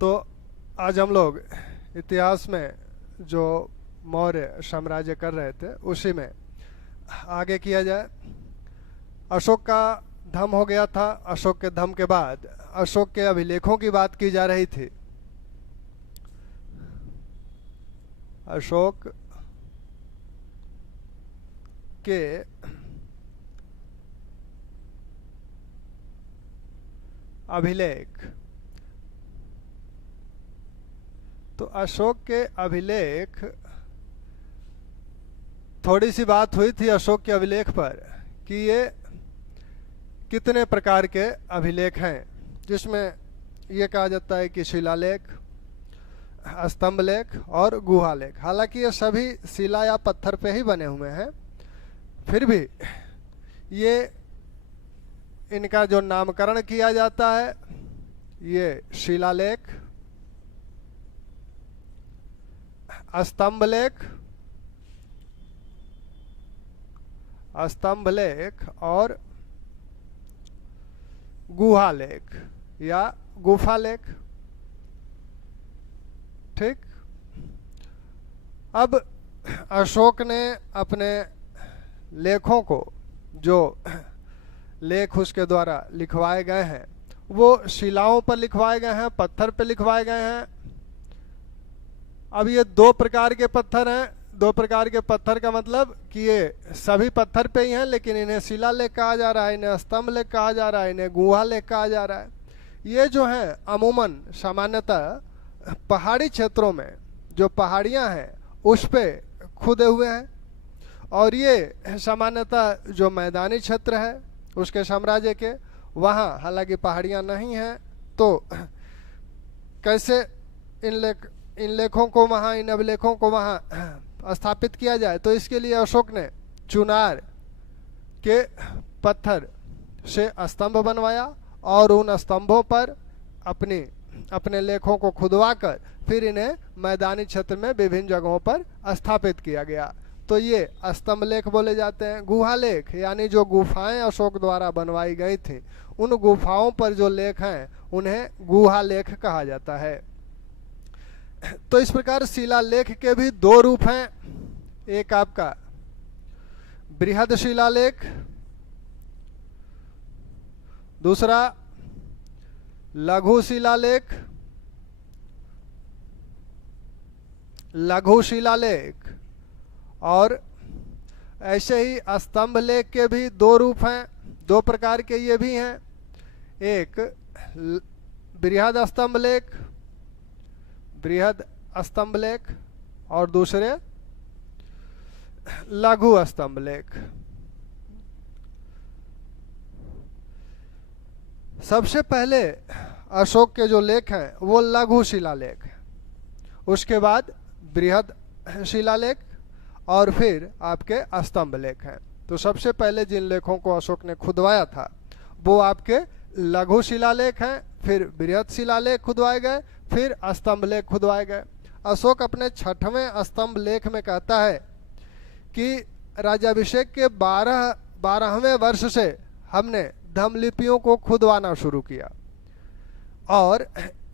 तो आज हम लोग इतिहास में जो मौर्य साम्राज्य कर रहे थे उसी में आगे किया जाए। अशोक का धम हो गया था। अशोक के धम के बाद अशोक के अभिलेखों की बात की जा रही थी। अशोक के अभिलेख, तो अशोक के अभिलेख, थोड़ी सी बात हुई थी अशोक के अभिलेख पर कि ये कितने प्रकार के अभिलेख हैं, जिसमें ये कहा जाता है कि शिलालेख, स्तंभ लेख और गुहा लेख। हालांकि ये सभी शिला या पत्थर पे ही बने हुए हैं, फिर भी ये इनका जो नामकरण किया जाता है ये शिलालेख, स्तंभ लेख, स्तंभ लेख और गुहा लेख या गुफा लेख। ठीक। अब अशोक ने अपने लेखों को, जो लेख उसके द्वारा लिखवाए गए हैं, वो शिलाओं पर लिखवाए गए हैं, पत्थर पर लिखवाए गए हैं। अब ये दो प्रकार के पत्थर हैं। दो प्रकार के पत्थर का मतलब कि ये सभी पत्थर पे ही हैं, लेकिन इन्हें शिलालेख कहा जा रहा है, इन्हें स्तंभ लेख कहा जा रहा है, इन्हें गुहा लेख कहा जा रहा है। ये जो है अमूमन सामान्यतः पहाड़ी क्षेत्रों में, जो पहाड़ियां हैं उस पे खुदे हुए हैं, और ये सामान्यतः जो मैदानी क्षेत्र है उसके साम्राज्य के, वहाँ हालांकि पहाड़ियाँ नहीं हैं, तो कैसे इन लेखों को वहाँ, इन अभिलेखों को वहाँ स्थापित किया जाए। तो इसके लिए अशोक ने चुनार के पत्थर से स्तंभ बनवाया और उन स्तंभों पर अपने लेखों को खुदवाकर फिर इन्हें मैदानी क्षेत्र में विभिन्न जगहों पर स्थापित किया गया। तो ये स्तंभ लेख बोले जाते हैं। गुहा लेख यानी जो गुफाएं अशोक द्वारा बनवाई गई थी, उन गुफाओं पर जो लेख हैं उन्हें गुहा लेख कहा जाता है। तो इस प्रकार शिलालेख के भी दो रूप हैं। एक आपका बृहद शिलालेख, दूसरा लघु शिलालेख। लघु शिलालेख और ऐसे ही स्तंभ लेख के भी दो रूप हैं, दो प्रकार के ये भी हैं। एक बृहद स्तंभ लेख, बृहद स्तंभ लेख, और दूसरे लघु स्तंभ लेख। सबसे पहले अशोक के जो लेख हैं वो लघु शिलालेख है, उसके बाद बृहद शिलालेख और फिर आपके स्तंभ लेख हैं। तो सबसे पहले जिन लेखों को अशोक ने खुदवाया था वो आपके लघु शिलालेख हैं, फिर बृहद शिलालेख खुदवाए गए, फिर स्तंभ लेख खुदवाए गए। अशोक अपने 6वें स्तंभ लेख में कहता है कि राज्याभिषेक के 12वें वर्ष से हमने धमलिपियों को खुदवाना शुरू किया, और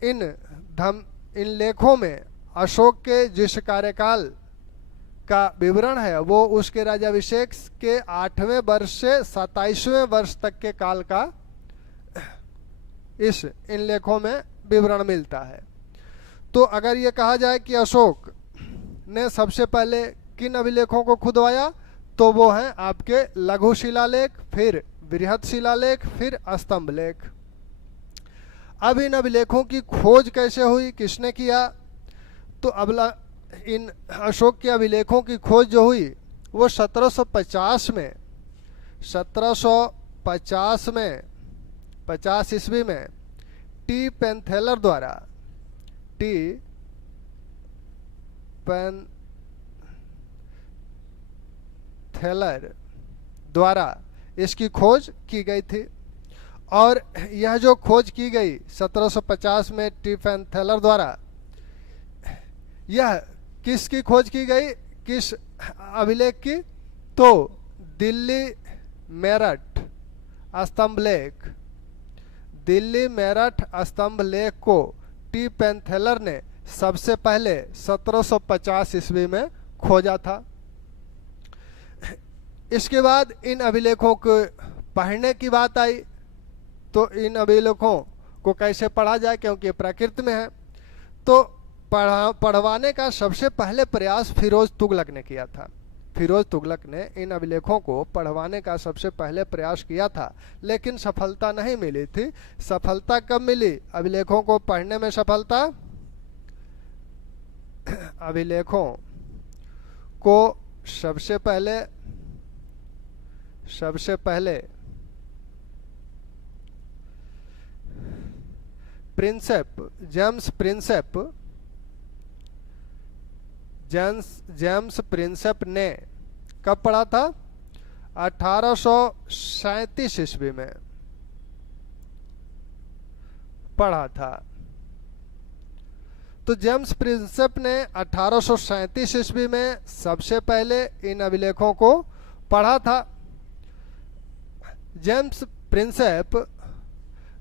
इन लेखों में अशोक के जिस कार्यकाल का विवरण है वो उसके राज्याभिषेक के 8वें वर्ष से 27वें वर्ष तक के काल का इन लेखों में विवरण मिलता है। तो अगर ये कहा जाए कि अशोक ने सबसे पहले किन अभिलेखों को खुदवाया, तो वो हैं आपके लघु शिलालेख, फिर बृहद शिलालेख, फिर स्तंभ लेख। अब इन अभिलेखों की खोज कैसे हुई, किसने किया? तो अब इन अशोक के अभिलेखों की खोज जो हुई वो 1750 में 50 ईस्वी में टी पेनथेलर द्वारा, टी पेनथेलर द्वारा इसकी खोज की गई थी। और यह जो खोज की गई 1750 में टी पेनथेलर द्वारा, यह किसकी खोज की गई, किस अभिलेख की? तो दिल्ली मेरठ स्तंभ लेख, दिल्ली मेरठ स्तंभ लेख को टी टी पेंथेलर ने सबसे पहले 1750 ईस्वी में खोजा था। इसके बाद इन अभिलेखों को पढ़ने की बात आई, तो इन अभिलेखों को कैसे पढ़ा जाए, क्योंकि प्राकृत में है। तो पढ़वाने का सबसे पहले प्रयास फिरोज तुगलक ने किया था। फिरोज तुगलक ने इन अभिलेखों को पढ़वाने का सबसे पहले प्रयास किया था, लेकिन सफलता नहीं मिली थी। सफलता कब मिली? अभिलेखों को पढ़ने में सफलता अभिलेखों को सबसे पहले जेम्स प्रिंसेप ने कब पढ़ा था? 1837 ईस्वी में पढ़ा था। तो जेम्स प्रिंसेप ने 1837 ईस्वी में सबसे पहले इन अभिलेखों को पढ़ा था। जेम्स प्रिंसेप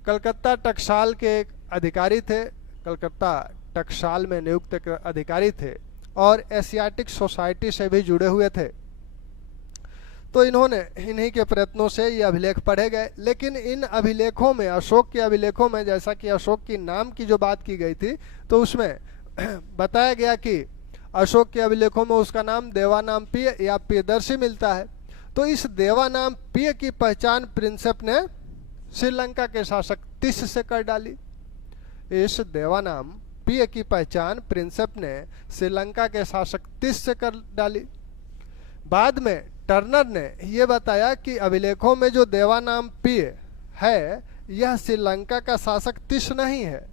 कलकत्ता टकसाल के एक अधिकारी थे, कलकत्ता टकसाल में नियुक्त अधिकारी थे और एशियाटिक सोसाइटी से भी जुड़े हुए थे। तो इन्हीं के प्रयत्नों से ये अभिलेख पढ़े गए। लेकिन इन अभिलेखों में, अशोक के अभिलेखों में, जैसा कि अशोक की नाम की जो बात की गई थी, तो उसमें बताया गया कि अशोक के अभिलेखों में उसका नाम देवानामपीय या प्रियदर्शी मिलता है। तो इस देवानामपीय की पहचान प्रिंसेप ने श्रीलंका के शासक तिस से कर डाली। इस देवानामपीय की पहचान प्रिंसेप ने श्रीलंका के शासक तिस से कर डाली। बाद में टर्नर ने यह बताया कि अभिलेखों में जो देवानामपीय है यह श्रीलंका का शासक तिस नहीं है।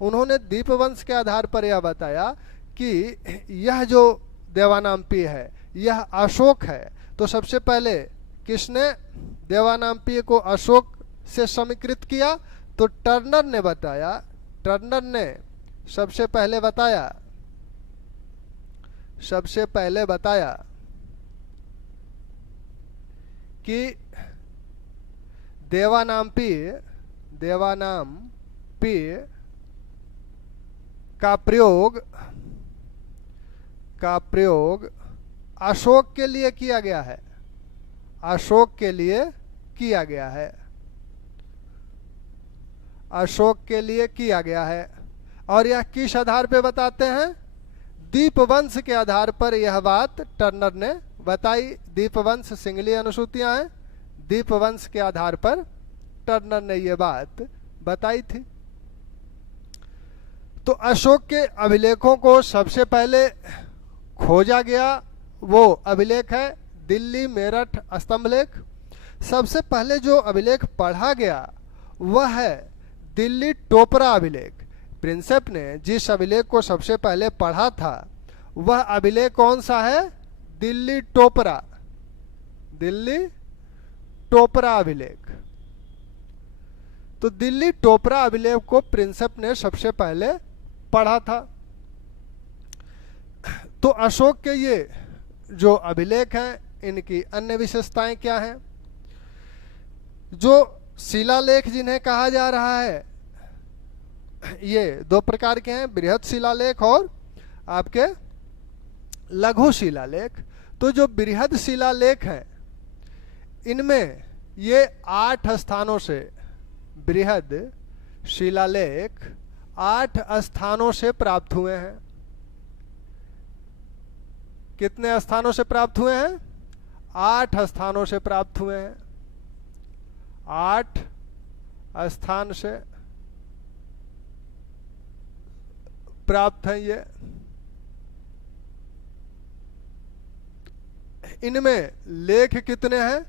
उन्होंने दीपवंश के आधार पर यह बताया कि यह जो देवानामपीय है यह अशोक है। तो सबसे पहले किसने देवानामपीय को अशोक से समीकृत किया? तो टर्नर ने सबसे पहले बताया कि देवानामपीय का प्रयोग अशोक के लिए किया गया है। अशोक के लिए किया गया है। और यह किस आधार पे बताते हैं? दीपवंश के आधार पर यह बात टर्नर ने बताई। दीपवंश सिंगली अनुसूतियां हैं, दीपवंश के आधार पर टर्नर ने यह बात बताई थी। तो अशोक के अभिलेखों को सबसे पहले खोजा गया वो अभिलेख है दिल्ली मेरठ स्तंभलेख। सबसे पहले जो अभिलेख पढ़ा गया वह है दिल्ली टोपरा अभिलेख। प्रिंसेप ने जिस अभिलेख को सबसे पहले पढ़ा था वह अभिलेख कौन सा है? दिल्ली टोपरा अभिलेख। तो दिल्ली टोपरा अभिलेख को प्रिंसेप ने सबसे पहले पढ़ा था। तो अशोक के ये जो अभिलेख हैं इनकी अन्य विशेषताएं क्या हैं? जो शिलालेख जिन्हें कहा जा रहा है ये दो प्रकार के हैं, बृहद शिलालेख और आपके लघु शिलालेख। तो जो बृहद शिलालेख हैं इनमें ये 8 स्थानों से, बृहद शिलालेख 8 स्थानों से प्राप्त हुए हैं। कितने स्थानों से प्राप्त हुए हैं? 8 स्थानों से प्राप्त हुए हैं। 8 स्थान से प्राप्त हैं ये। इनमें लेख कितने हैं?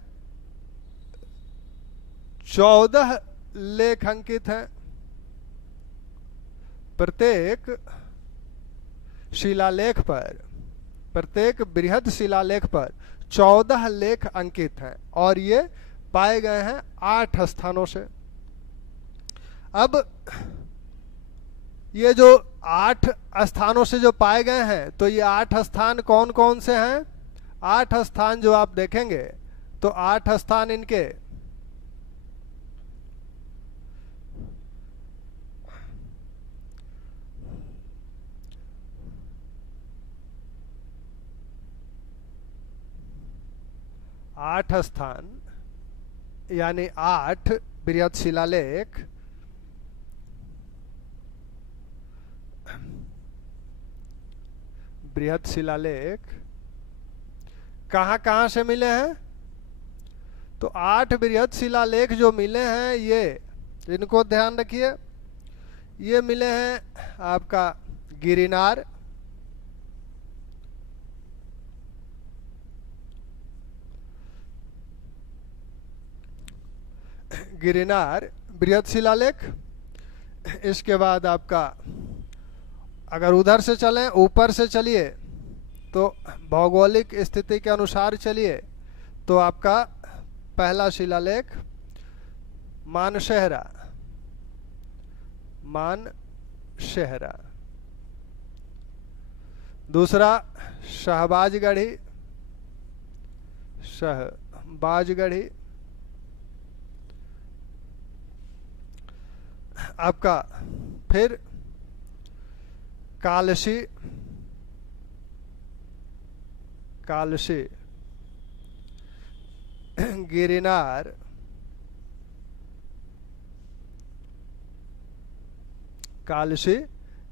14 लेख अंकित हैं। प्रत्येक शिलालेख पर, प्रत्येक बृहद शिलालेख पर 14 लेख अंकित हैं और ये पाए गए हैं 8 स्थानों से। अब ये जो 8 स्थानों से जो पाए गए हैं तो ये 8 स्थान कौन कौन से हैं? 8 स्थान जो आप देखेंगे तो 8 स्थान इनके 8 स्थान यानी 8 बृहद शिलालेख कहाँ कहाँ से मिले हैं? तो 8 बृहद शिलालेख जो मिले हैं ये, इनको ध्यान रखिए, ये मिले हैं आपका गिरिनार, बृहद शिलालेख। इसके बाद आपका अगर उधर से चलें, ऊपर से चलिए तो भौगोलिक स्थिति के अनुसार चलिए तो आपका पहला शिलालेख मानशेहरा, दूसरा शहबाजगढ़ी, आपका फिर कालशी,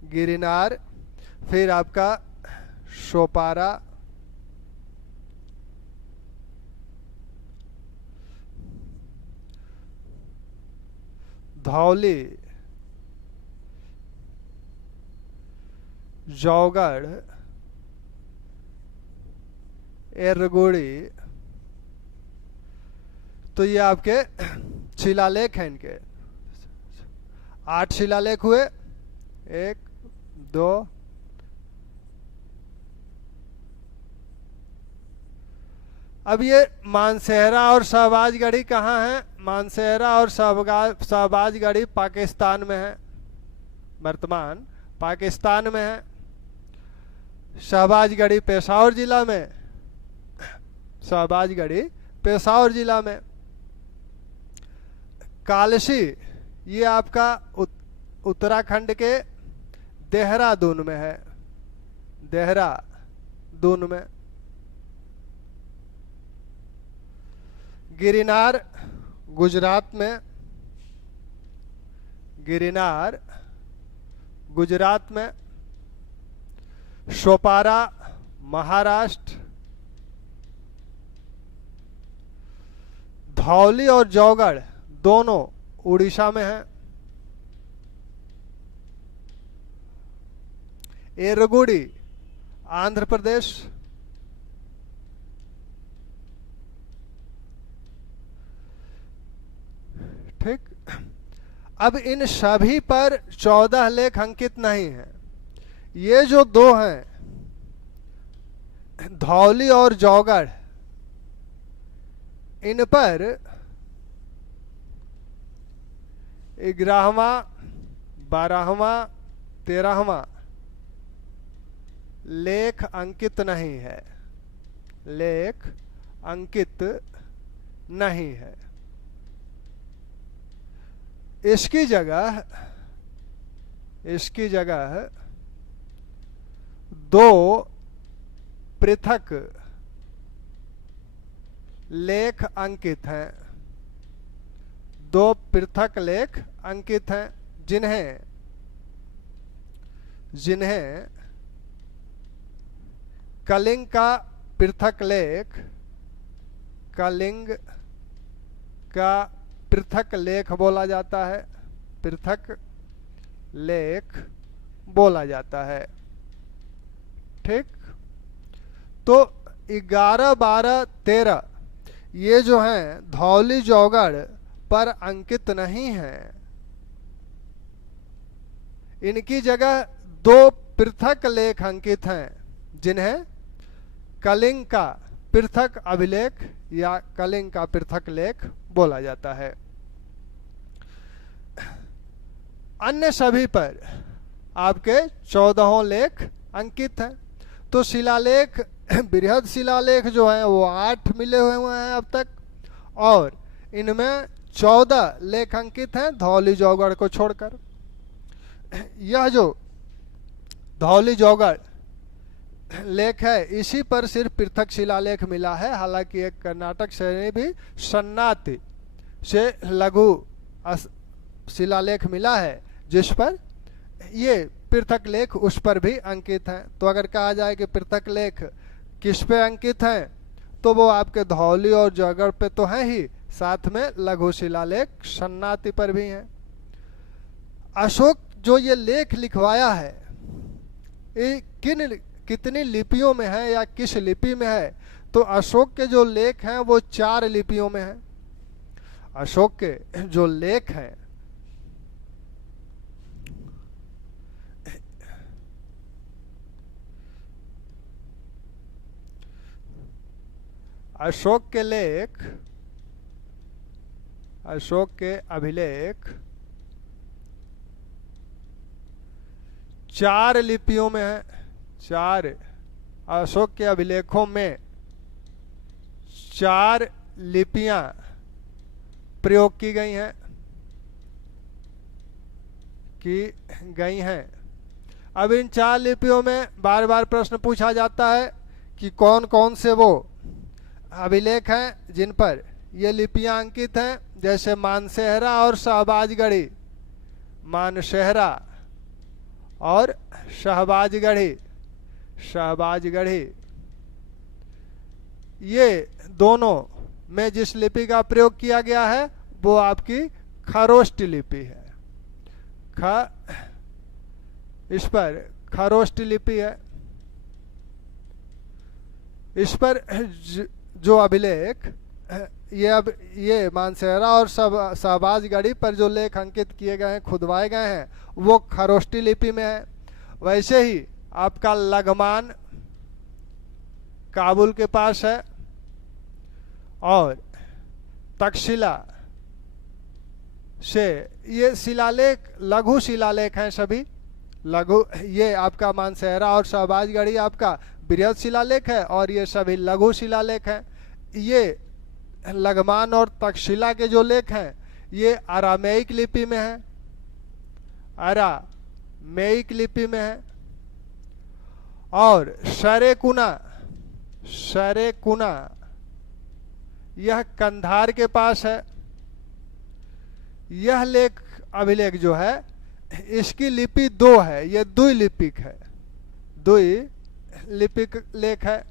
गिरिनार, फिर आपका सोपारा, धौली, जौगढ़, एरगुड़ी। तो ये आपके शिलालेख हैं। इनके 8 शिलालेख हुए, 1 2 अब ये मानसेहरा और शहबाजगढ़ी कहाँ है? मानसेहरा और शहबाजगढ़ी पाकिस्तान में है, वर्तमान पाकिस्तान में है। शहबाजगढ़ी पेशावर जिला में, कालशी ये आपका उत्तराखंड के देहरादून में है, में। गिरिनार गुजरात में, सोपारा महाराष्ट्र, धौली और जौगढ़ दोनों उड़ीसा में है। एरगुड़ी आंध्र प्रदेश, ठीक। अब इन सभी पर 14 लेख अंकित नहीं है। ये जो 2 हैं, धौली और जौगढ़, इन पर 11वां 12वां 13वां लेख अंकित नहीं है, इसकी जगह 2 पृथक लेख अंकित हैं, 2 पृथक लेख अंकित हैं, जिन्हें कलिंग का पृथक लेख बोला जाता है, ठीक। तो 11 12 13 ये जो हैं धौली जौगढ़ पर अंकित नहीं है। इनकी जगह 2 पृथक लेख अंकित हैं, जिन्हें कलिंग का पृथक अभिलेख या कलिंग का पृथक लेख बोला जाता है। अन्य सभी पर आपके 14 लेख अंकित हैं। तो शिलालेख, बृहद शिलालेख जो है वो 8 मिले हुए हैं अब तक, और इनमें 14 लेख अंकित हैं धौली जौगढ़ को छोड़कर। यह जो धौली जौगढ़ लेख है, इसी पर सिर्फ पृथक शिलालेख मिला है। हालांकि एक कर्नाटक श्रेणी भी सन्नाति से लघु शिलालेख मिला है, जिस पर ये पृथक लेख उस पर भी अंकित हैं। तो अगर कहा जाए कि पृथक लेख किस पे अंकित हैं, तो वो आपके धौली और जौगढ़ पे तो हैं ही, साथ में लघु शिलालेख सन्नाति पर भी हैं। अशोक जो ये लेख लिखवाया है, ये कितनी लिपियों में है या किस लिपि में है? तो अशोक के जो लेख हैं वो 4 लिपियों में हैं। अशोक के जो लेख हैं, अशोक के लेख, अशोक के अभिलेख 4 लिपियों में है। 4 अशोक के अभिलेखों में 4 लिपियां प्रयोग की गई हैं, अब इन 4 लिपियों में बार बार प्रश्न पूछा जाता है कि कौन कौन से वो अभिलेख हैं जिन पर ये लिपियां अंकित हैं। जैसे मानसेहरा और शहबाजगढ़ी, मानसेहरा और शहबाजगढ़ी, शहबाजगढ़ी, ये दोनों में जिस लिपि का प्रयोग किया गया है वो आपकी खरोष्टी लिपि है। इस पर खरोष्टी लिपि है। इस पर जो अभिलेख ये मानसेहरा और शहबाजगढ़ी पर जो लेख अंकित किए गए हैं, खुदवाए गए हैं, वो खरोष्टी लिपि में है। वैसे ही आपका लघमान काबुल के पास है और तक्षशिला से ये शिलालेख लघु शिलालेख हैं सभी। लघु, ये आपका मानसेहरा और शहबाजगढ़ी आपका बृहद शिलालेख है और ये सभी लघु शिलालेख हैं। ये लघमान और तक्षशिला के जो लेख हैं ये अरामेइक लिपि में है, अरामेइक लिपि में है। और सरेकुना, सरेकुना यह कंधार के पास है। यह लेख अभिलेख जो है इसकी लिपि 2 है, यह द्विलिपिक है, द्विलिपिक लेख है।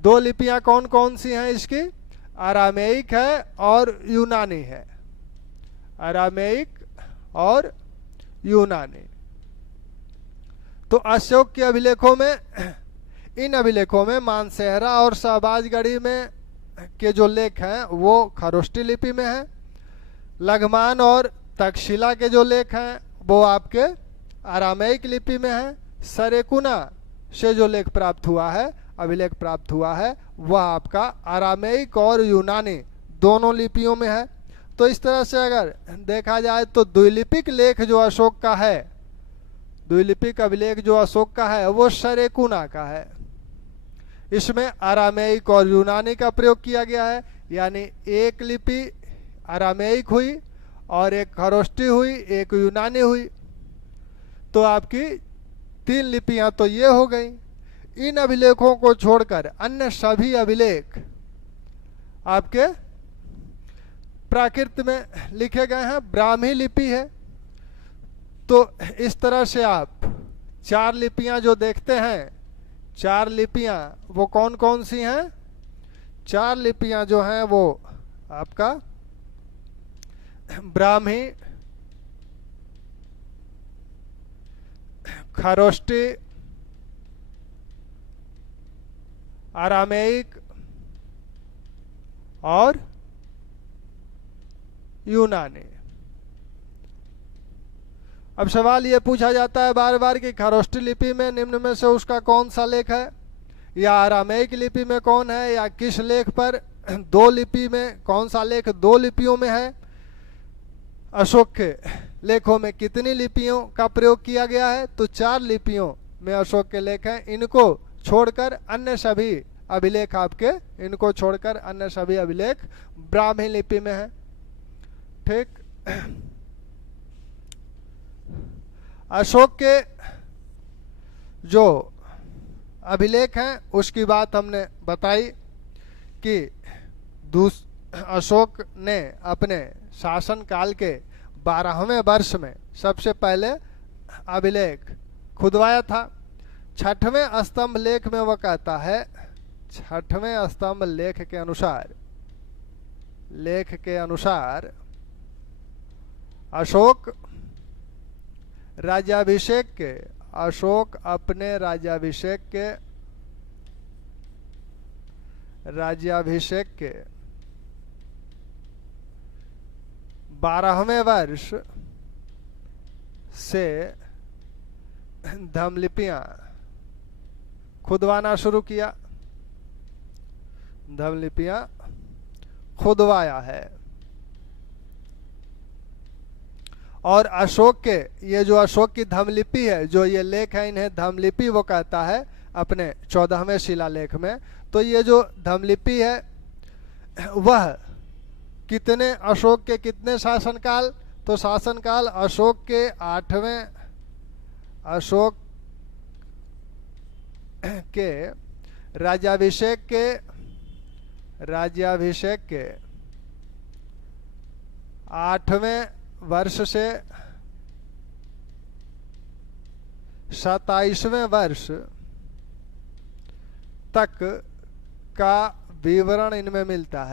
2 लिपियां कौन कौन सी हैं इसकी? अरामेइक है और यूनानी है, अरामेइक और यूनानी। तो अशोक के अभिलेखों में, इन अभिलेखों में मानसेहरा और शहबाजगढ़ी में के जो लेख हैं वो खरोष्टी लिपि में है। लघमान और तक्षशिला के जो लेख हैं वो आपके अरामेइक लिपि में है। सरेकुना से जो लेख प्राप्त हुआ है, अभिलेख प्राप्त हुआ है, वह आपका अरामेइक और यूनानी दोनों लिपियों में है। तो इस तरह से अगर देखा जाए तो द्विलिपिक लेख जो अशोक का है, द्विलिपिक अभिलेख जो अशोक का है वो सरेकुना का है। इसमें अरामेइक और यूनानी का प्रयोग किया गया है, यानी एक लिपि अरामेइक हुई और एक खरोष्टी हुई, एक यूनानी हुई। तो आपकी 3 लिपियां तो ये हो गई। इन अभिलेखों को छोड़कर अन्य सभी अभिलेख आपके प्राकृत में लिखे गए हैं, ब्राह्मी लिपि है। तो इस तरह से आप 4 लिपियां जो देखते हैं, 4 लिपियां वो कौन कौन सी हैं? 4 लिपियां जो हैं वो आपका ब्राह्मी, खरोष्टी, अरामेइक और यूनानी। अब सवाल ये पूछा जाता है बार बार कि खरोष्टी लिपि में निम्न में से उसका कौन सा लेख है, या अरामेइक लिपि में कौन है, या किस लेख पर 2 लिपि में कौन सा लेख 2 लिपियों में है। अशोक के लेखों में कितनी लिपियों का प्रयोग किया गया है? तो 4 लिपियों में अशोक के लेख हैं। इनको छोड़कर अन्य सभी अभिलेख आपके, इनको छोड़कर अन्य सभी अभिलेख ब्राह्मी लिपि में है। ठीक। अशोक के जो अभिलेख हैं उसकी बात हमने बताई कि अशोक ने अपने शासन काल के 12वें वर्ष में सबसे पहले अभिलेख खुदवाया था। 6वें स्तंभ लेख में वह कहता है, 6वें स्तंभ लेख के अनुसार अशोक अशोक अपने राज्याभिषेक के 12वें वर्ष से धमलिपियां खुदवाना शुरू किया, धमलिपियां खुदवाया है। और अशोक के ये जो अशोक की धमलिपि है, जो ये लेख है, इन्हें धमलिपि वो कहता है अपने 14वें शिलालेख में। तो ये जो धमलिपि है वह कितने अशोक के कितने शासनकाल, तो शासनकाल अशोक के 8वें, अशोक के राज्याभिषेक के 8वें वर्ष से 27वें वर्ष तक का विवरण इनमें मिलता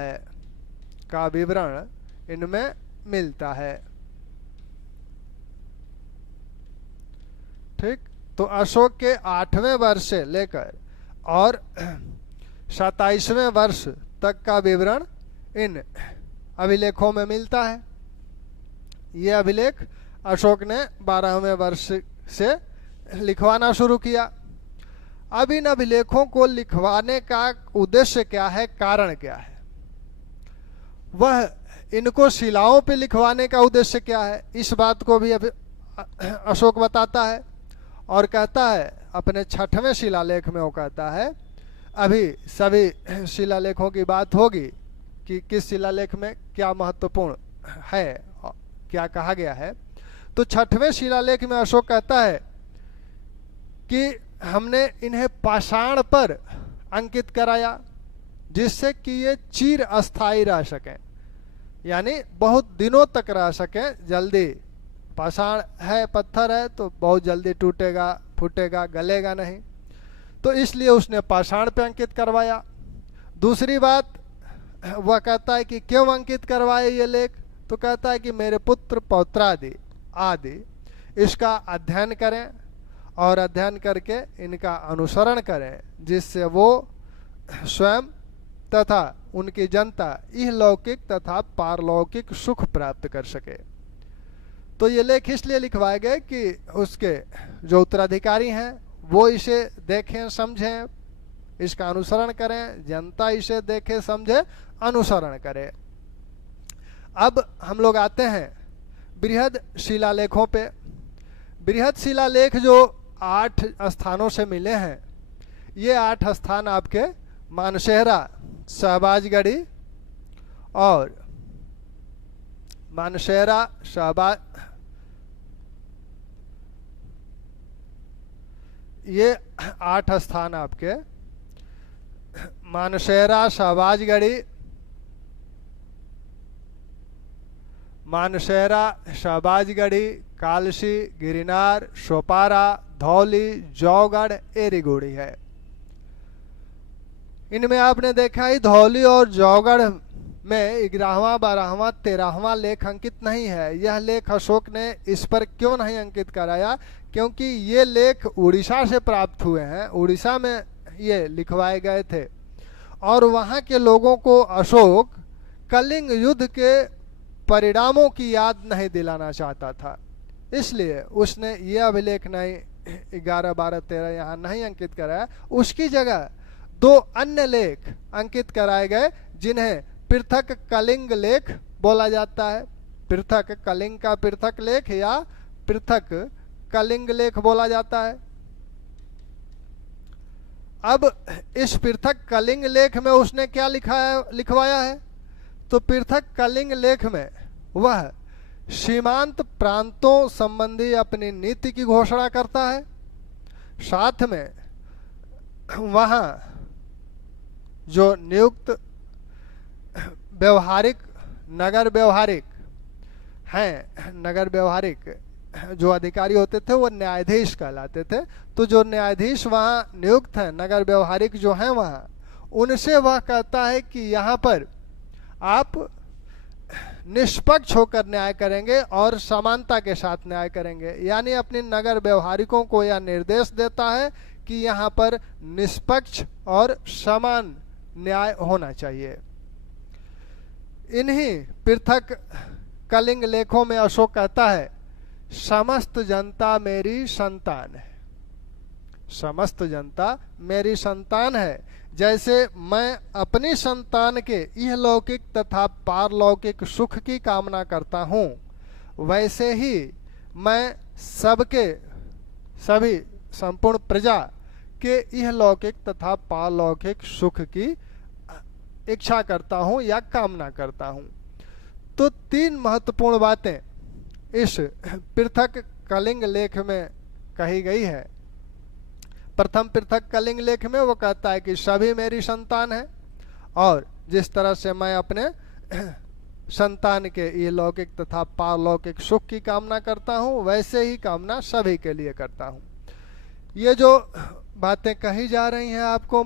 है, ठीक। तो अशोक के 8वें वर्ष से लेकर और 27वें वर्ष तक का विवरण इन अभिलेखों में मिलता है। ये अभिलेख अशोक ने 12वें वर्ष से लिखवाना शुरू किया। अब इन अभिलेखों को लिखवाने का उद्देश्य क्या है, कारण क्या है, वह इनको शिलाओं पे लिखवाने का उद्देश्य क्या है, इस बात को भी अभी अशोक बताता है। और कहता है अपने 6वें शिलालेख में, वो कहता है, अभी सभी शिलालेखों की बात होगी कि किस शिलालेख में क्या महत्वपूर्ण है, क्या कहा गया है। तो 6वें शिलालेख में अशोक कहता है कि हमने इन्हें पाषाण पर अंकित कराया, जिससे कि ये चिर अस्थायी रह सकें, यानी बहुत दिनों तक रह सकें। जल्दी पाषाण है, पत्थर है, तो बहुत जल्दी टूटेगा, फूटेगा, गलेगा नहीं, तो इसलिए उसने पाषाण पे अंकित करवाया। दूसरी बात वह कहता है कि क्यों अंकित करवाए ये लेख, तो कहता है कि मेरे पुत्र पौत्रादि आदि इसका अध्ययन करें और अध्ययन करके इनका अनुसरण करें, जिससे वो स्वयं तथा उनकी जनता इहलौकिक तथा पारलौकिक सुख प्राप्त कर सके। तो ये लेख इसलिए लिखवाए गए कि उसके जो उत्तराधिकारी हैं वो इसे देखें, समझें, इसका अनुसरण करें, जनता इसे देखे, समझे, अनुसरण करे। अब हम लोग आते हैं बृहद शिलालेखों पे। बृहद शिलालेख जो 8 स्थानों से मिले हैं, ये 8 स्थान आपके मानसेहरा, शहबाजगढ़ी और मानसेहरा, ये 8 स्थान आपके मानसेहरा, शहबाजगढ़ी, शहबाजगढ़ी, कालसी, गिरनार, सोपारा, धौली, जौगढ़, एरीगुड़ी है। इनमें आपने देखा ही धौली और जौगढ़ में 11वां, 12वां, 13वां लेख अंकित नहीं है। यह लेख अशोक ने इस पर क्यों नहीं अंकित कराया, क्योंकि ये लेख उड़ीसा से प्राप्त हुए हैं, उड़ीसा में ये लिखवाए गए थे और वहाँ के लोगों को अशोक कलिंग युद्ध के परिणामों की याद नहीं दिलाना चाहता था, इसलिए उसने ये अभिलेख नहीं 11, 12, 13 यहाँ नहीं अंकित कराया। उसकी जगह 2 अन्य लेख अंकित कराए गए, जिन्हें पृथक कलिंग लेख बोला जाता है। पृथक कलिंग का पृथक लेख या पृथक कलिंग लेख बोला जाता है। अब इस पृथक कलिंग लेख में उसने क्या लिखवाया है, तो पृथक कलिंग लेख में वह सीमांत प्रांतों संबंधी अपनी नीति की घोषणा करता है। साथ में वहाँ जो नियुक्त व्यवहारिक नगर व्यवहारिक हैं, नगर व्यवहारिक जो अधिकारी होते थे वो न्यायाधीश कहलाते थे। तो जो न्यायाधीश वहाँ नियुक्त हैं, नगर व्यवहारिक जो हैं वहाँ, उनसे वह कहता है कि यहाँ पर आप निष्पक्ष होकर न्याय करेंगे और समानता के साथ न्याय करेंगे। यानी अपने नगर व्यवहारिकों को यह निर्देश देता है कि यहाँ पर निष्पक्ष और समान न्याय होना चाहिए। इन्हीं पृथक कलिंग लेखों में अशोक कहता है, समस्त जनता मेरी संतान है, समस्त जनता मेरी संतान है। जैसे मैं अपनी संतान के इहलौकिक तथा पारलौकिक सुख की कामना करता हूँ, वैसे ही मैं सबके सभी संपूर्ण प्रजा के इहलौकिक तथा पारलौकिक सुख की इच्छा करता हूँ या कामना करता हूँ। तो तीन महत्वपूर्ण बातें इस पृथक कलिंग लेख में कही गई है। प्रथम पृथक कलिंग लेख में वो कहता है कि सभी मेरी संतान है, और जिस तरह से मैं अपने संतान के ये लौकिक तथा पारलौकिक सुख की कामना करता हूँ, वैसे ही कामना सभी के लिए करता हूँ। ये जो बातें कही जा रही हैं आपको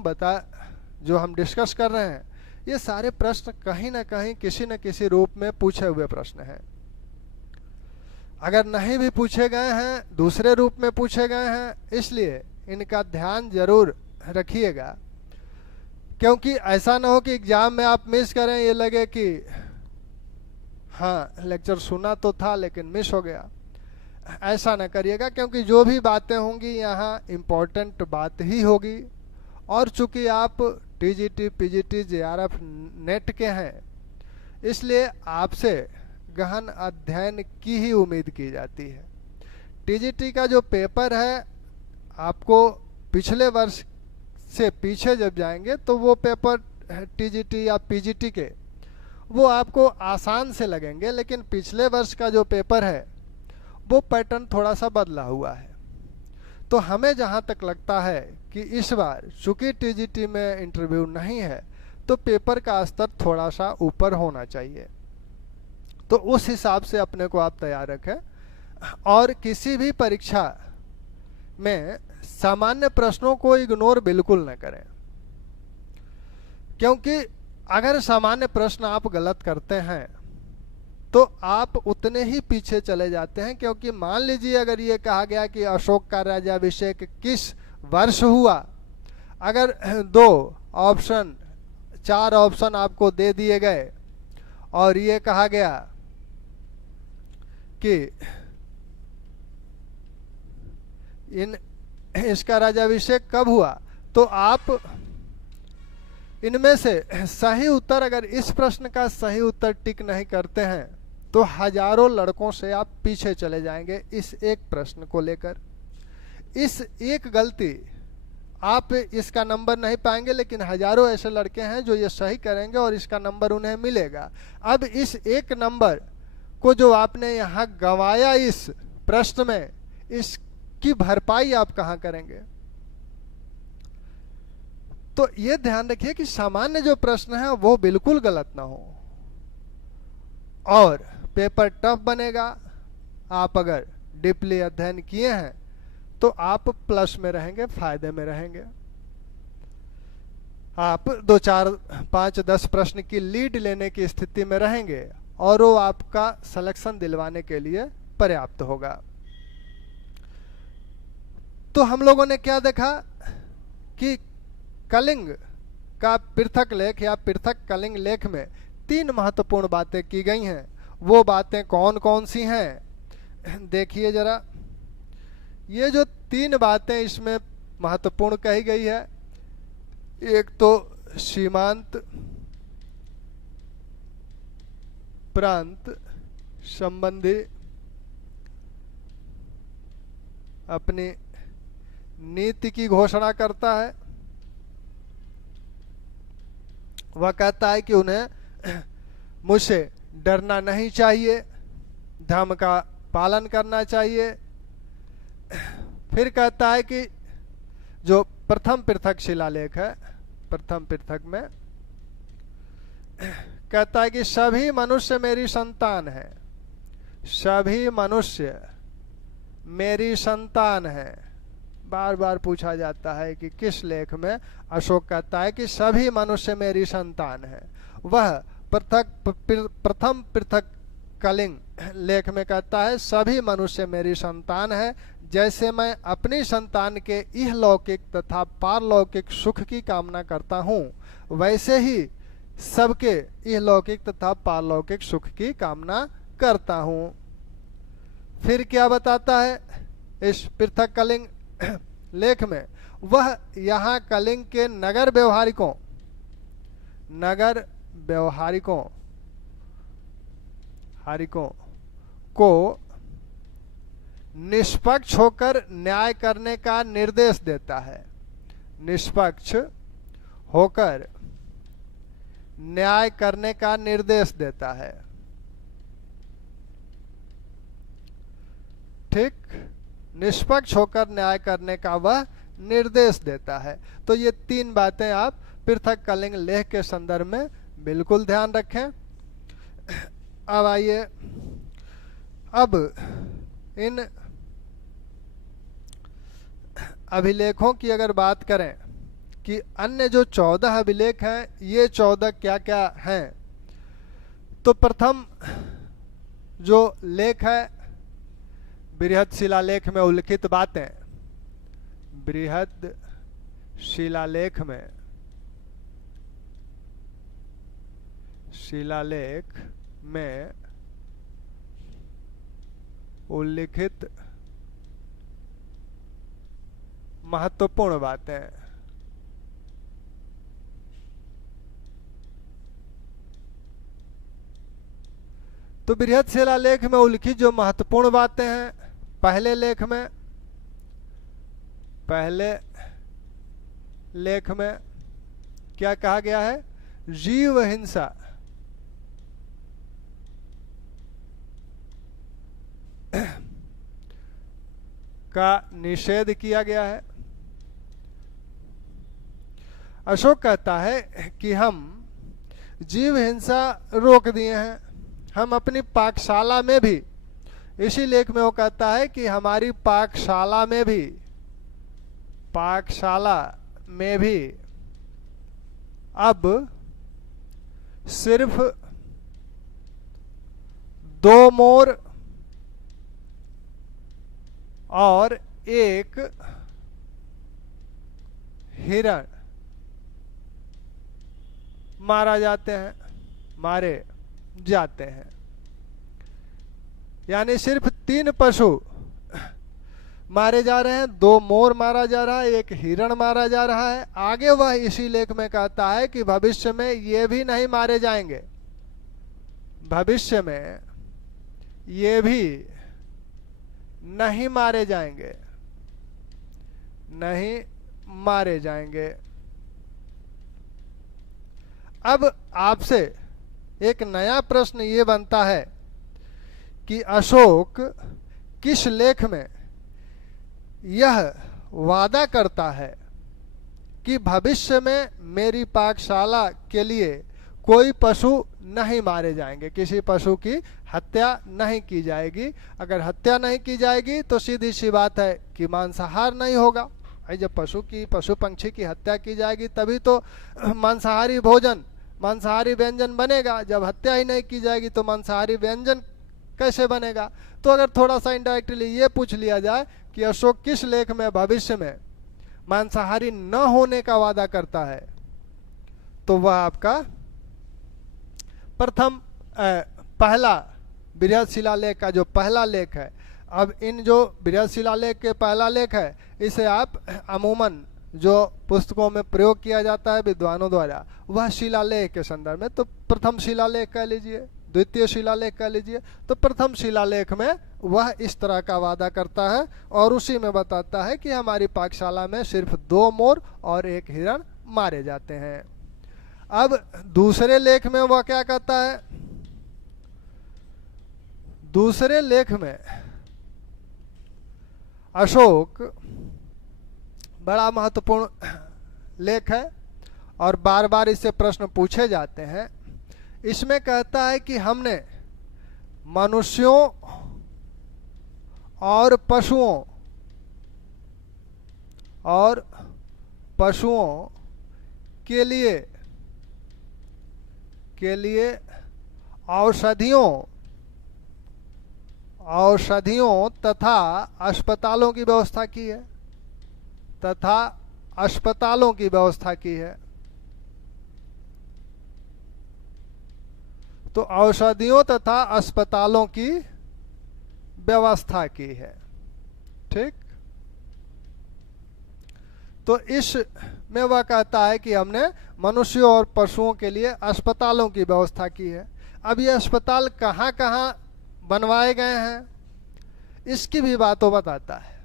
जो हम डिस्कस कर रहे हैं, ये सारे प्रश्न कहीं ना कहीं किसी न किसी रूप में पूछे हुए प्रश्न हैं। अगर नहीं भी पूछे गए हैं, दूसरे रूप में पूछे गए हैं, इसलिए इनका ध्यान जरूर रखिएगा, क्योंकि ऐसा ना हो कि एग्जाम में आप मिस करें, ये लगे कि हाँ लेक्चर सुना तो था लेकिन मिस हो गया। ऐसा ना करिएगा, क्योंकि जो भी बातें होंगी यहाँ इम्पोर्टेंट बात ही होगी। और चूंकि आप टीजीटी, पीजीटी, जेआरएफ नेट के हैं, इसलिए आपसे गहन अध्ययन की ही उम्मीद की जाती है। टीजीटी का जो पेपर है, आपको पिछले वर्ष से पीछे जब जाएंगे तो वो पेपर टीजीटी या पीजीटी के वो आपको आसान से लगेंगे, लेकिन पिछले वर्ष का जो पेपर है वो पैटर्न थोड़ा सा बदला हुआ है। तो हमें जहाँ तक लगता है कि इस बार चूंकि टीजीटी में इंटरव्यू नहीं है, तो पेपर का स्तर थोड़ा सा ऊपर होना चाहिए। तो उस हिसाब से अपने को आप तैयार रखें, और किसी भी परीक्षा में सामान्य प्रश्नों को इग्नोर बिल्कुल न करें, क्योंकि अगर सामान्य प्रश्न आप गलत करते हैं तो आप उतने ही पीछे चले जाते हैं। क्योंकि मान लीजिए अगर ये कहा गया कि अशोक का राज्याभिषेक किस वर्ष हुआ, अगर 4 ऑप्शन आपको दे दिए गए और ये कहा गया कि इसका राज्याभिषेक कब हुआ, तो आप इनमें से सही उत्तर, अगर इस प्रश्न का सही उत्तर टिक नहीं करते हैं तो हजारों लड़कों से आप पीछे चले जाएंगे इस एक प्रश्न को लेकर। इस एक गलती आप इसका नंबर नहीं पाएंगे, लेकिन हजारों ऐसे लड़के हैं जो ये सही करेंगे और इसका नंबर उन्हें मिलेगा। अब इस एक नंबर को जो आपने यहाँ गंवाया इस प्रश्न में, इसकी भरपाई आप कहाँ करेंगे? तो ये ध्यान रखिए कि सामान्य जो प्रश्न है वो बिल्कुल गलत ना हो, और पेपर टफ बनेगा। आप अगर डीपली अध्ययन किए हैं तो आप प्लस में रहेंगे, फायदे में रहेंगे। आप 2, 4, 5, 10 प्रश्न की लीड लेने की स्थिति में रहेंगे, और वो आपका सिलेक्शन दिलवाने के लिए पर्याप्त होगा। तो हम लोगों ने क्या देखा कि कलिंग का पृथक लेख या पृथक कलिंग लेख में 3 महत्वपूर्ण बातें की गई हैं। वो बातें कौन कौन सी हैं देखिए जरा। ये जो 3 बातें इसमें महत्वपूर्ण कही गई है, एक तो सीमांत प्रांत संबंधी अपनी नीति की घोषणा करता है। वह कहता है कि उन्हें मुझसे डरना नहीं चाहिए, धर्म का पालन करना चाहिए। फिर कहता है कि जो प्रथम पृथक शिलालेख है। प्रथम पृथक में कहता है कि सभी मनुष्य मेरी संतान है, सभी मनुष्य मेरी संतान है। बार बार पूछा जाता है कि किस लेख में अशोक कहता है कि सभी मनुष्य मेरी संतान है। वह प्रथम पृथक कलिंग लेख में कहता है सभी मनुष्य मेरी संतान है। जैसे मैं अपनी संतान के इहलौकिक तथा पारलौकिक सुख की कामना करता हूँ, वैसे ही सबके इहलौकिक तथा पारलौकिक सुख की कामना करता हूँ। फिर क्या बताता है इस पृथक कलिंग लेख में? वह यहाँ कलिंग के नगर व्यवहारिकों को निष्पक्ष होकर न्याय करने का निर्देश देता है। निष्पक्ष होकर न्याय करने का निर्देश देता है। ठीक, निष्पक्ष होकर न्याय करने का वह निर्देश देता है। तो ये तीन बातें आप पृथक कलिंग लेख के संदर्भ में बिल्कुल ध्यान रखें। अब आइए, अब इन अभिलेखों की अगर बात करें कि अन्य जो 14 अभिलेख हैं, ये 14 क्या क्या हैं, तो प्रथम जो लेख है बृहद शिलालेख में उल्लिखित बातें, बृहद शिलालेख में उल्लिखित महत्वपूर्ण बातें। तो बृहद शिलालेख में उल्लिखित जो महत्वपूर्ण बातें हैं, पहले लेख में क्या कहा गया है? जीव हिंसा का निषेध किया गया है। अशोक कहता है कि हम जीव हिंसा रोक दिए हैं। हम अपनी पाकशाला में भी, इसी लेख में वो कहता है कि हमारी पाकशाला में भी अब सिर्फ 2 मोर और 1 हिरण मारे जाते हैं। यानी सिर्फ 3 पशु मारे जा रहे हैं, 2 मोर मारा जा रहा है, 1 हिरण मारा जा रहा है। आगे वह इसी लेख में कहता है कि भविष्य में ये भी नहीं मारे जाएंगे, भविष्य में ये भी नहीं मारे जाएंगे। अब आपसे एक नया प्रश्न ये बनता है कि अशोक किस लेख में यह वादा करता है कि भविष्य में मेरी पाकशाला के लिए कोई पशु नहीं मारे जाएंगे, किसी पशु की हत्या नहीं की जाएगी। अगर हत्या नहीं की जाएगी तो सीधी सी बात है कि मांसाहार नहीं होगा। जब पशु पंक्षी की हत्या की जाएगी तभी तो मांसाहारी भोजन, मांसाहारी व्यंजन बनेगा। जब हत्या ही नहीं की जाएगी तो मांसाहारी व्यंजन कैसे बनेगा? तो अगर थोड़ा सा इनडायरेक्टली ये पूछ लिया जाए कि अशोक किस लेख में भविष्य में मांसाहारी न होने का वादा करता है, तो वह आपका पहला बृहद शिलालेख का जो पहला लेख है। अब इन जो बृहद शिलालेख के पहला लेख है, इसे आप अमूमन जो पुस्तकों में प्रयोग किया जाता है विद्वानों द्वारा, वह शिलालेख के संदर्भ में तो प्रथम शिलालेख कह लीजिए, द्वितीय शिलालेख कह लीजिए। तो प्रथम शिलालेख में वह इस तरह का वादा करता है और उसी में बताता है कि हमारी पाकशाला में सिर्फ 2 मोर और 1 हिरण मारे जाते हैं। अब दूसरे लेख में वह क्या कहता है? दूसरे लेख में अशोक बड़ा महत्वपूर्ण लेख है और बार बार इससे प्रश्न पूछे जाते हैं। इसमें कहता है कि हमने मनुष्यों और पशुओं के लिए औषधियों तथा अस्पतालों की व्यवस्था की है। तो औषधियों तथा अस्पतालों की व्यवस्था की है। ठीक, तो इस में वह कहता है कि हमने मनुष्यों और पशुओं के लिए अस्पतालों की व्यवस्था की है। अब ये अस्पताल कहाँ कहाँ बनवाए गए हैं, इसकी भी बातों बताता है।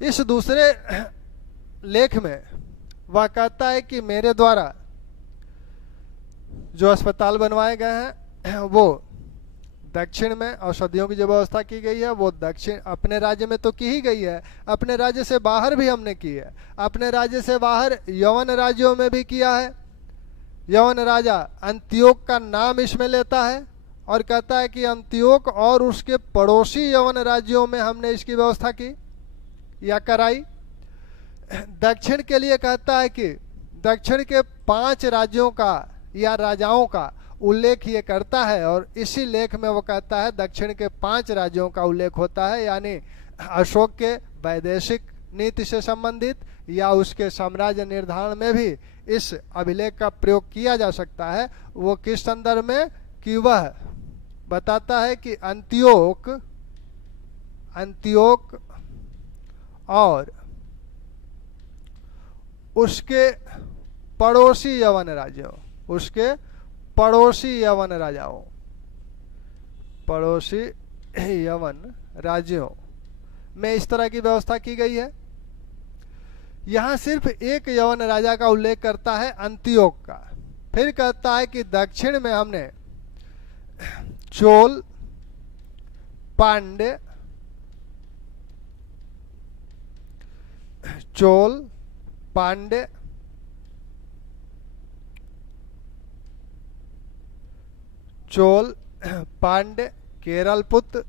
इस दूसरे लेख में वह कहता है कि मेरे द्वारा जो अस्पताल बनवाए गए हैं वो दक्षिण में औषधियों की जो व्यवस्था की गई है वो दक्षिण अपने राज्य में तो की ही गई है, अपने राज्य से बाहर भी हमने की है। अपने राज्य से बाहर यवन राज्यों में भी किया है। यवन राजा अंत्योक का नाम इसमें लेता है और कहता है कि अंत्योक और उसके पड़ोसी यवन राज्यों में हमने इसकी व्यवस्था की या कराई। दक्षिण के लिए कहता है कि दक्षिण के 5 राज्यों का या राजाओं का उल्लेख ये करता है और इसी लेख में वो कहता है दक्षिण के 5 राज्यों का उल्लेख होता है, यानी अशोक के वैदेशिक नीति से संबंधित या उसके साम्राज्य निर्धारण में भी इस अभिलेख का प्रयोग किया जा सकता है। वो किस संदर्भ में, कि वह बताता है कि अंत्योक और उसके पड़ोसी यवन राज्यों, उसके पड़ोसी यवन राज्यों में इस तरह की व्यवस्था की गई है। यहां सिर्फ एक यवन राजा का उल्लेख करता है, अंत्योक का। फिर कहता है कि दक्षिण में हमने चोल, पांड्य, केरलपुत्र,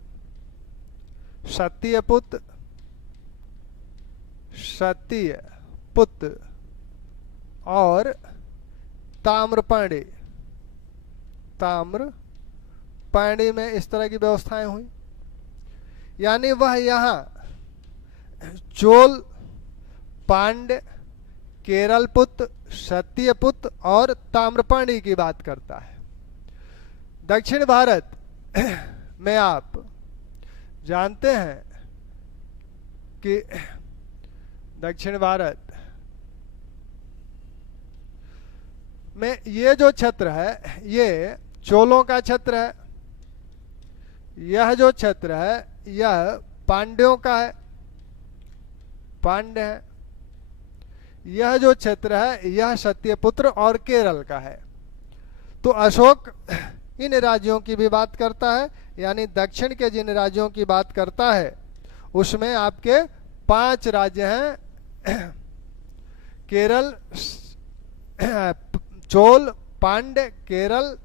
सत्यपुत्र और ताम्रपाणी में इस तरह की व्यवस्थाएं हुई। यानी वह यहाँ चोल, पांड्य, केरलपुत्र, सत्यपुत्र और ताम्रपाणी की बात करता है। दक्षिण भारत में आप जानते हैं कि दक्षिण भारत में ये जो क्षेत्र है ये चोलों का क्षेत्र है। यह जो क्षेत्र है यह पांड्यों का है, पांड्य है। यह जो क्षेत्र है यह सत्यपुत्र और केरल का है। तो अशोक इन राज्यों की भी बात करता है, यानी दक्षिण के जिन राज्यों की बात करता है उसमें आपके 5 राज्य हैं, केरल, चोल, पांड्य, केरल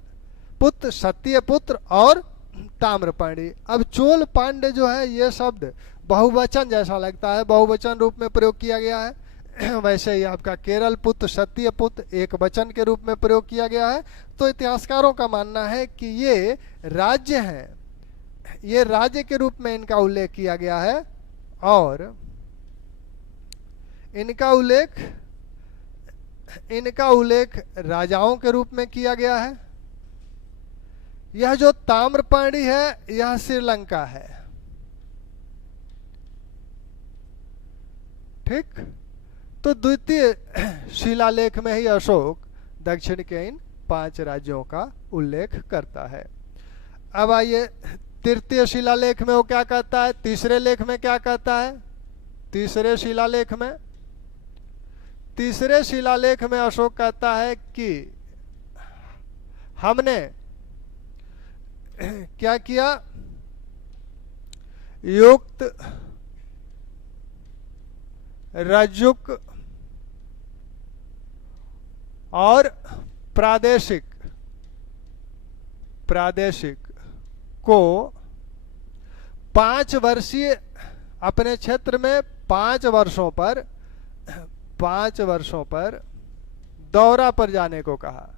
पुत्र, सत्यपुत्र और ताम्रपाणी। अब चोल पांड्य जो है ये शब्द बहुवचन जैसा लगता है, बहुवचन रूप में प्रयोग किया गया है। वैसे ही आपका केरल पुत्र, सत्य पुत्र एक वचन के रूप में प्रयोग किया गया है। तो इतिहासकारों का मानना है कि ये राज्य हैं, ये राज्य के रूप में इनका उल्लेख किया गया है और इनका उल्लेख राजाओं के रूप में किया गया है। यह जो ताम्रपाणी है यह श्रीलंका है। ठीक, तो द्वितीय शिलालेख में ही अशोक दक्षिण के इन 5 राज्यों का उल्लेख करता है। अब आइए तृतीय शिलालेख में वो क्या कहता है, तीसरे लेख में क्या कहता है। तीसरे शिलालेख में अशोक कहता है कि हमने क्या किया, रज्जुक और प्रादेशिक को 5 वर्षीय अपने क्षेत्र में 5 वर्षों पर दौरा पर जाने को कहा।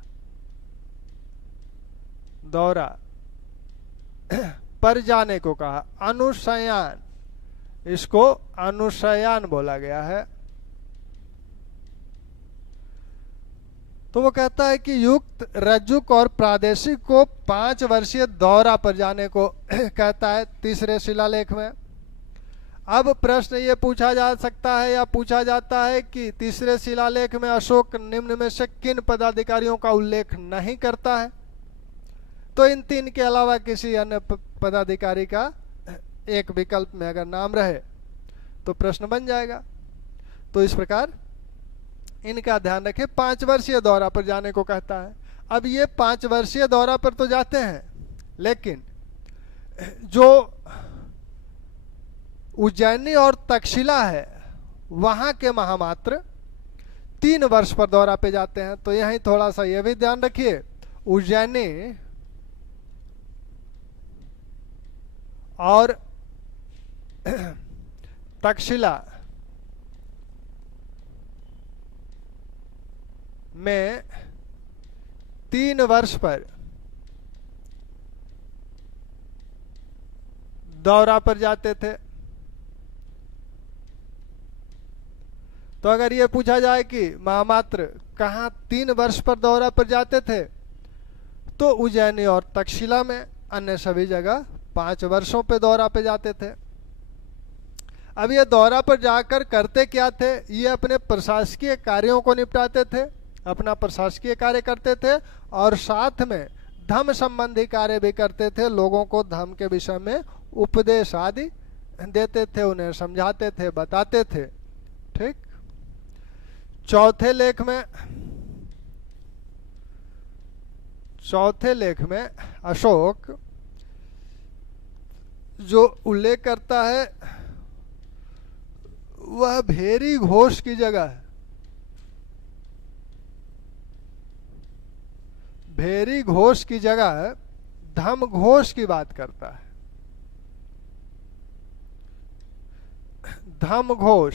दौरा पर जाने को कहा। अनुशयान, इसको अनुशयान बोला गया है। तो वो कहता है कि युक्त, रज्जुक और प्रादेशिक को 5 वर्षीय दौरा पर जाने को कहता है तीसरे शिलालेख में। अब प्रश्न ये पूछा जा सकता है या पूछा जाता है कि तीसरे शिलालेख में अशोक निम्न में से किन पदाधिकारियों का उल्लेख नहीं करता है? तो इन 3 के अलावा किसी अन्य पदाधिकारी का एक विकल्प में अगर नाम रहे तो प्रश्न बन जाएगा। तो इस प्रकार इनका ध्यान रखें। 5 वर्षीय दौरा पर जाने को कहता है। अब ये 5 वर्षीय दौरा पर तो जाते हैं, लेकिन जो उज्जैनी और तक्षशिला है वहां के महामात्र 3 वर्ष पर दौरा पे जाते हैं। तो यहीं थोड़ा सा यह भी ध्यान रखिए, उज्जैनी और तक्षशिला में 3 वर्ष पर दौरा पर जाते थे। तो अगर ये पूछा जाए कि महामात्र कहाँ 3 वर्ष पर दौरा पर जाते थे, तो उज्जैनी और तक्षशिला में, अन्य सभी जगह 5 वर्षों पे दौरा पे जाते थे। अब ये दौरा पर जाकर करते क्या थे? ये अपने प्रशासकीय कार्यों को निपटाते थे, अपना प्रशासकीय कार्य करते थे और साथ में धर्म संबंधी कार्य भी करते थे। लोगों को धर्म के विषय में उपदेश आदि देते थे, उन्हें समझाते थे, बताते थे। ठीक। चौथे लेख में अशोक जो उल्लेख करता है वह भेरी घोष की जगह है। भेरी घोष की जगह धम घोष की बात करता है। धम घोष,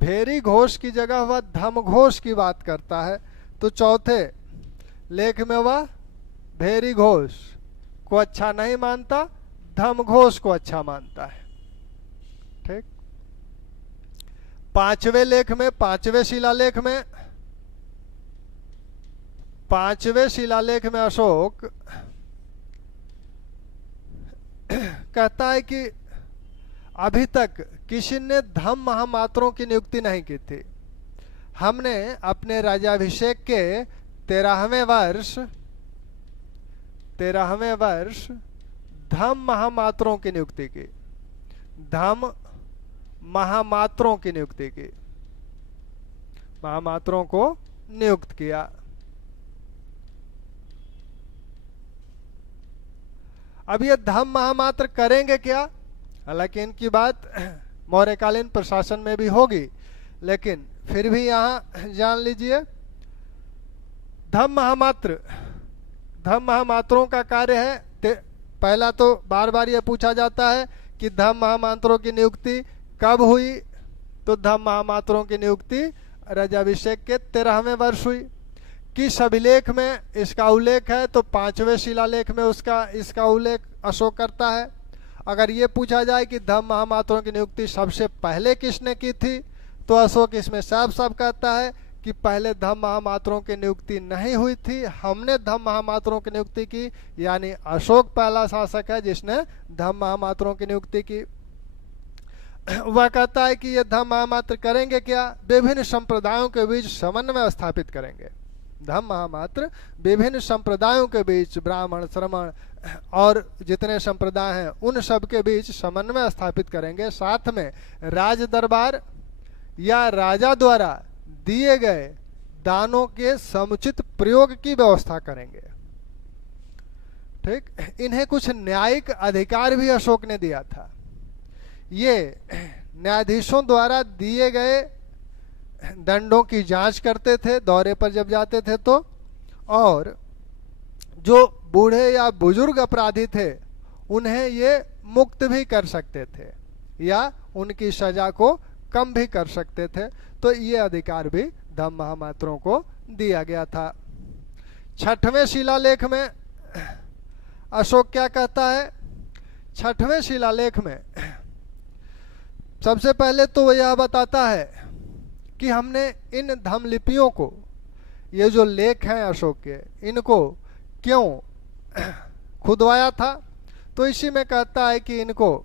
भेरी घोष की जगह वह धम घोष की बात करता है। तो चौथे लेख में वह भेरी घोष को अच्छा नहीं मानता, धम घोष को अच्छा मानता है। ठीक। 5वें लेख में, 5वें शिलालेख में अशोक कहता है कि अभी तक किसी ने धम महामात्रों की नियुक्ति नहीं की थी। हमने अपने राज्याभिषेक के 13वें वर्ष धम महामात्रों की नियुक्ति की। धम महामात्रों की नियुक्ति की, महामात्रों को नियुक्त किया। अब ये धम महामात्र करेंगे क्या? हालांकि इनकी बात मौर्यकालीन प्रशासन में भी होगी, लेकिन फिर भी यहां जान लीजिए। धम महामात्रों का कार्य है। पहला तो बार बार ये पूछा जाता है कि धम महामात्रों की नियुक्ति कब हुई? तो धम महामात्रों की नियुक्ति राज्याभिषेक के 13वें वर्ष हुई। किस अभिलेख में इसका उल्लेख है? तो 5वें शिलालेख में इसका उल्लेख अशोक करता है। अगर ये पूछा जाए कि धम महामात्रों की नियुक्ति सबसे पहले किसने की थी, तो अशोक इसमें साफ साफ कहता है कि पहले धम महामात्रों की नियुक्ति नहीं हुई थी, हमने धम महामात्रों की नियुक्ति की। यानी अशोक पहला शासक है जिसने धम महामात्रों की नियुक्ति की। वह कहता है कि ये धम महामात्र करेंगे क्या? विभिन्न संप्रदायों के बीच समन्वय स्थापित करेंगे। धम महामात्र विभिन्न संप्रदायों के बीच, ब्राह्मण, श्रमण और जितने संप्रदाय हैं उन सब के बीच समन्वय स्थापित करेंगे। साथ में राज दरबार या राजा द्वारा दिए गए दानों के समुचित प्रयोग की व्यवस्था करेंगे। ठीक। इन्हें कुछ न्यायिक अधिकार भी अशोक ने दिया था ये न्यायाधीशों द्वारा दिए गए दंडों की जांच करते थे दौरे पर जब जाते थे तो, और जो बूढ़े या बुजुर्ग अपराधी थे उन्हें ये मुक्त भी कर सकते थे या उनकी सजा को कम भी कर सकते थे। तो ये अधिकार भी धम्म महामात्रों को दिया गया था। 6वें शिलालेख में अशोक क्या कहता है? 6वें शिलालेख में सबसे पहले तो वो यह बताता है कि हमने इन धम्मलिपियों को, ये जो लेख हैं अशोक के, इनको क्यों खुदवाया था? तो इसी में कहता है कि इनको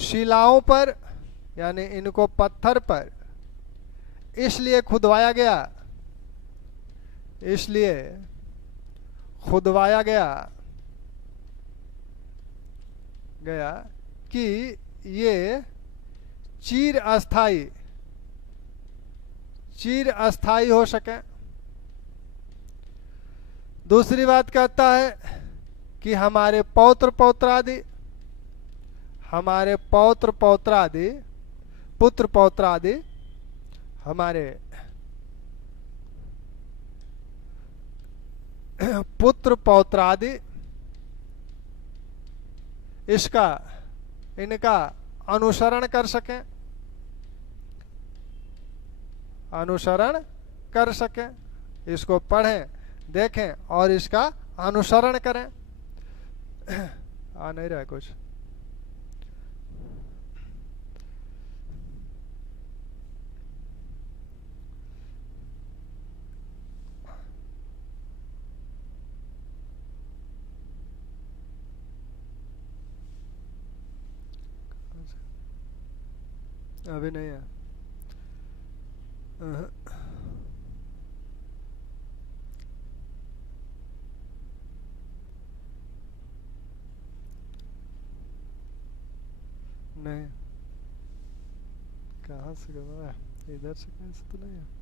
शिलाओं पर यानी इनको पत्थर पर इसलिए खुदवाया गया, इसलिए खुदवाया गया कि ये चिर अस्थाई हो सके। दूसरी बात कहता है कि हमारे पुत्र पौत्रादि हमारे पुत्र पौत्रादि इनका अनुसरण कर सकें, इसको पढ़ें, देखें और इसका अनुसरण करें। आ नहीं रहा है कुछ। अभी नहीं है। नहीं, कहाँ से गया? इधर से कहीं से तो नहीं है।